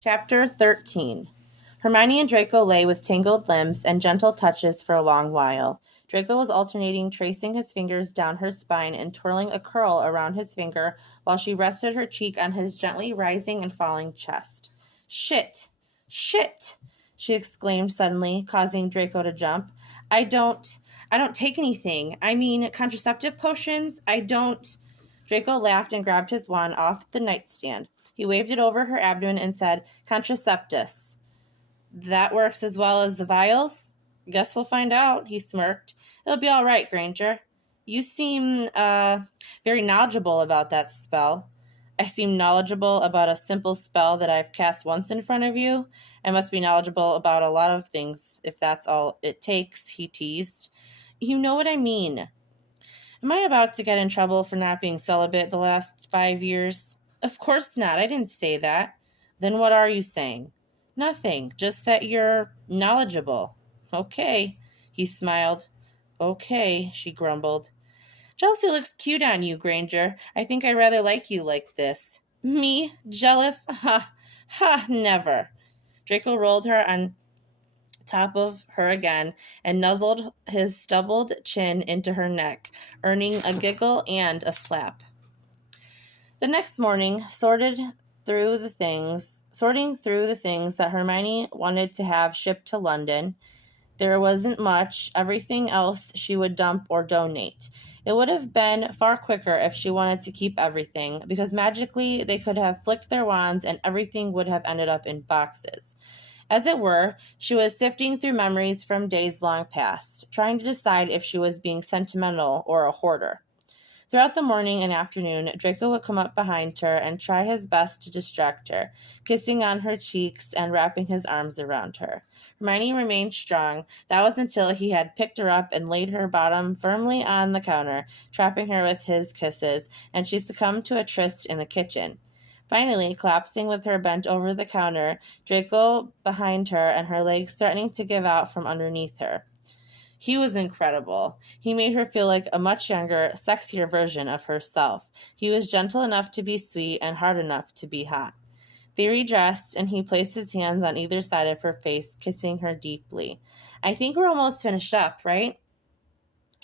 Chapter 13. Hermione and Draco lay with tangled limbs and gentle touches for a long while. Draco was alternating tracing his fingers down her spine and twirling a curl around his finger while she rested her cheek on his gently rising and falling chest. Shit! Shit! She exclaimed suddenly, causing Draco to jump. I don't take anything. I mean, contraceptive potions? Draco laughed and grabbed his wand off the nightstand. He waved it over her abdomen and said, Contraceptus. That works as well as the vials? Guess we'll find out, he smirked. It'll be all right, Granger. You seem, very knowledgeable about that spell. I seem knowledgeable about a simple spell that I've cast once in front of you. I must be knowledgeable about a lot of things, if that's all it takes, he teased. You know what I mean. Am I about to get in trouble for not being celibate the last 5 years? Of course not. I didn't say that. Then what are you saying? Nothing. Just that you're knowledgeable. Okay, he smiled. Okay, she grumbled. Chelsea looks cute on you, Granger. I think I rather like you like this. Me? Jealous? Ha! Ha! Never. Draco rolled her on top of her again and nuzzled his stubbled chin into her neck, earning a giggle and a slap. The next morning, sorting through the things that Hermione wanted to have shipped to London. There wasn't much. Everything else she would dump or donate. It would have been far quicker if she wanted to keep everything, because magically they could have flicked their wands and everything would have ended up in boxes. As it were, she was sifting through memories from days long past, trying to decide if she was being sentimental or a hoarder. Throughout the morning and afternoon, Draco would come up behind her and try his best to distract her, kissing on her cheeks and wrapping his arms around her. Hermione remained strong. That was until he had picked her up and laid her bottom firmly on the counter, trapping her with his kisses, and she succumbed to a tryst in the kitchen. Finally, collapsing with her bent over the counter, Draco behind her and her legs threatening to give out from underneath her. He was incredible. He made her feel like a much younger, sexier version of herself. He was gentle enough to be sweet and hard enough to be hot. They redressed, and he placed his hands on either side of her face, kissing her deeply. I think we're almost finished up, right?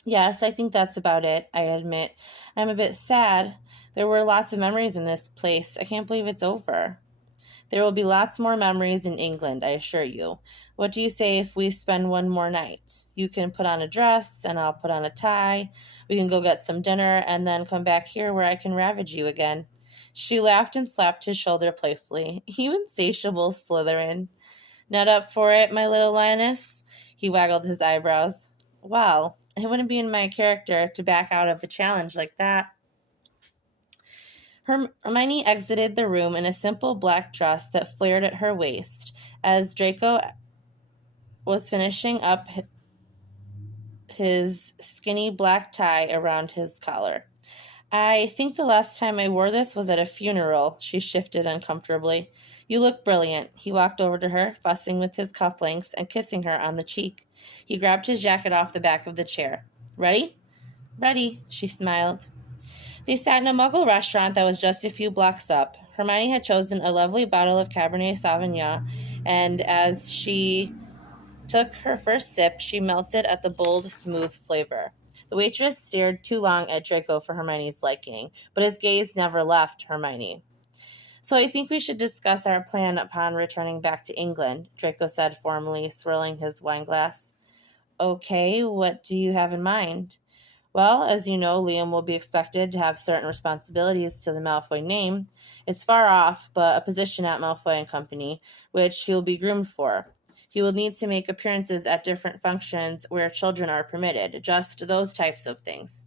Yes, I think that's about it, I admit. I'm a bit sad. There were lots of memories in this place. I can't believe it's over. There will be lots more memories in England, I assure you. What do you say if we spend one more night? You can put on a dress, and I'll put on a tie. We can go get some dinner, and then come back here where I can ravage you again. She laughed and slapped his shoulder playfully. You insatiable Slytherin. Not up for it, my little lioness? He waggled his eyebrows. Wow, it wouldn't be in my character to back out of a challenge like that. Hermione exited the room in a simple black dress that flared at her waist, as Draco was finishing up his skinny black tie around his collar. I think the last time I wore this was at a funeral, she shifted uncomfortably. You look brilliant. He walked over to her, fussing with his cufflinks and kissing her on the cheek. He grabbed his jacket off the back of the chair. Ready? Ready, she smiled. They sat in a Muggle restaurant that was just a few blocks up. Hermione had chosen a lovely bottle of Cabernet Sauvignon, and as she took her first sip, she melted at the bold, smooth flavor. The waitress stared too long at Draco for Hermione's liking, but his gaze never left Hermione. So I think we should discuss our plan upon returning back to England, Draco said formally, swirling his wineglass. Okay, what do you have in mind? Well, as you know, Liam will be expected to have certain responsibilities to the Malfoy name. It's far off, but a position at Malfoy and Company, which he'll be groomed for. He will need to make appearances at different functions where children are permitted, just those types of things.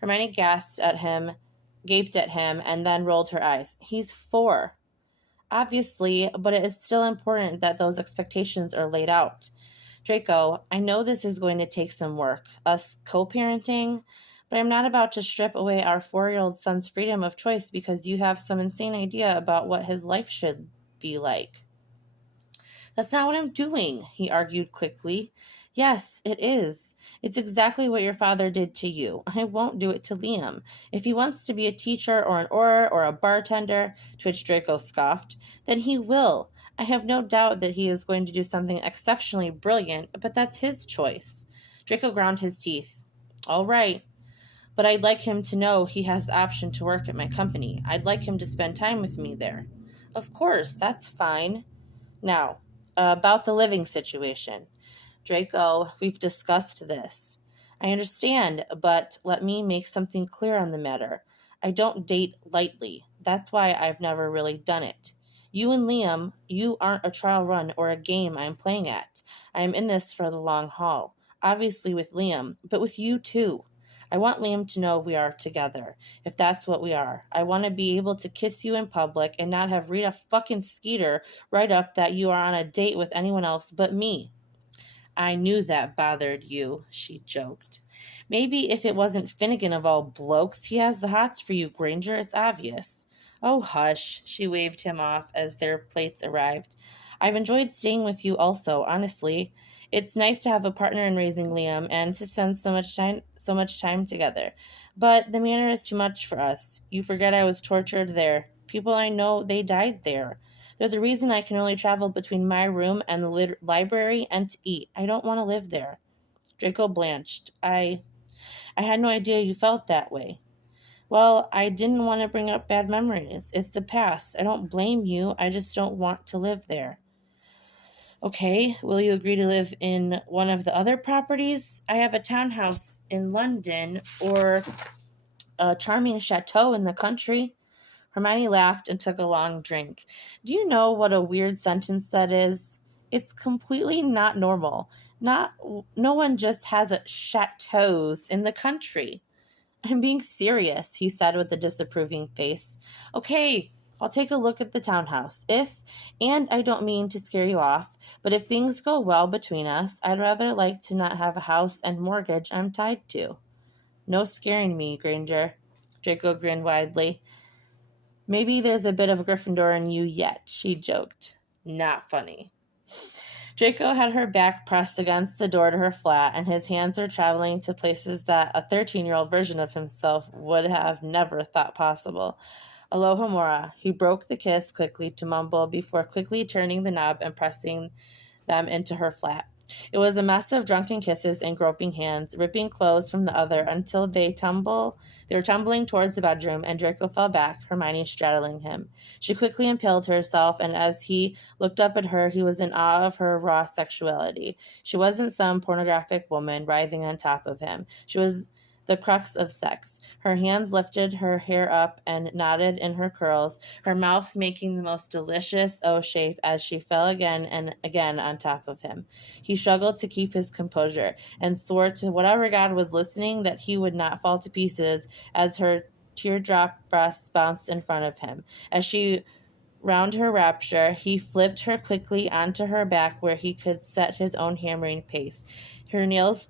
Hermione gaped at him, and then rolled her eyes. He's 4. Obviously, but it is still important that those expectations are laid out. Draco, I know this is going to take some work, us co-parenting, but I'm not about to strip away our 4-year-old son's freedom of choice because you have some insane idea about what his life should be like. That's not what I'm doing, he argued quickly. Yes, it is. It's exactly what your father did to you. I won't do it to Liam. If he wants to be a teacher or an Auror or a bartender, to which Draco scoffed, then he will. I have no doubt that he is going to do something exceptionally brilliant, but that's his choice. Draco ground his teeth. All right, but I'd like him to know he has the option to work at my company. I'd like him to spend time with me there. Of course, that's fine. Now, about the living situation. Draco, we've discussed this. I understand, but let me make something clear on the matter. I don't date lightly. That's why I've never really done it. You and Liam, you aren't a trial run or a game I'm playing at. I am in this for the long haul. Obviously with Liam, but with you too. I want Liam to know we are together, if that's what we are. I want to be able to kiss you in public and not have Rita fucking Skeeter write up that you are on a date with anyone else but me. I knew that bothered you, she joked. Maybe if it wasn't Finnegan of all blokes, he has the hots for you, Granger. It's obvious. Oh, hush, she waved him off as their plates arrived. I've enjoyed staying with you also, honestly. It's nice to have a partner in raising Liam and to spend so much time together. But the manor is too much for us. You forget I was tortured there. People I know, they died there. There's a reason I can only travel between my room and the library and to eat. I don't want to live there. Draco blanched. I had no idea you felt that way. Well, I didn't want to bring up bad memories. It's the past. I don't blame you. I just don't want to live there. Okay, will you agree to live in one of the other properties? I have a townhouse in London or a charming chateau in the country. Hermione laughed and took a long drink. Do you know what a weird sentence that is? It's completely not normal. No one just has a chateaus in the country. I'm being serious, he said with a disapproving face. Okay, I'll take a look at the townhouse. And I don't mean to scare you off, but if things go well between us, I'd rather like to not have a house and mortgage I'm tied to. No scaring me, Granger. Draco grinned widely. Maybe there's a bit of Gryffindor in you yet, she joked. Not funny. Draco had her back pressed against the door to her flat, and his hands were traveling to places that a 13-year-old version of himself would have never thought possible. Aloha Mora. He broke the kiss quickly to mumble before quickly turning the knob and pressing them into her flat. It was a mess of drunken kisses and groping hands, ripping clothes from the other until they were tumbling towards the bedroom, and Draco fell back, Hermione straddling him. She quickly impaled herself, and as he looked up at her, he was in awe of her raw sexuality. She wasn't some pornographic woman writhing on top of him. She was the crux of sex. Her hands lifted her hair up and knotted in her curls, her mouth making the most delicious O shape as she fell again and again on top of him. He struggled to keep his composure and swore to whatever God was listening that he would not fall to pieces as her teardrop breasts bounced in front of him. As she round her rapture, he flipped her quickly onto her back where he could set his own hammering pace. Her nails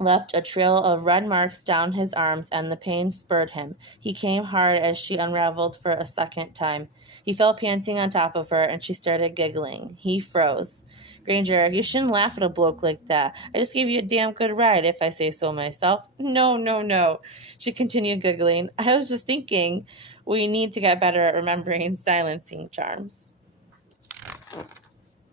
left a trail of red marks down his arms, and the pain spurred him. He came hard as she unraveled for a second time. He fell panting on top of her, and she started giggling. He froze. Granger, you shouldn't laugh at a bloke like that. I just gave you a damn good ride, if I say so myself. No, no, no. She continued giggling. I was just thinking we need to get better at remembering silencing charms.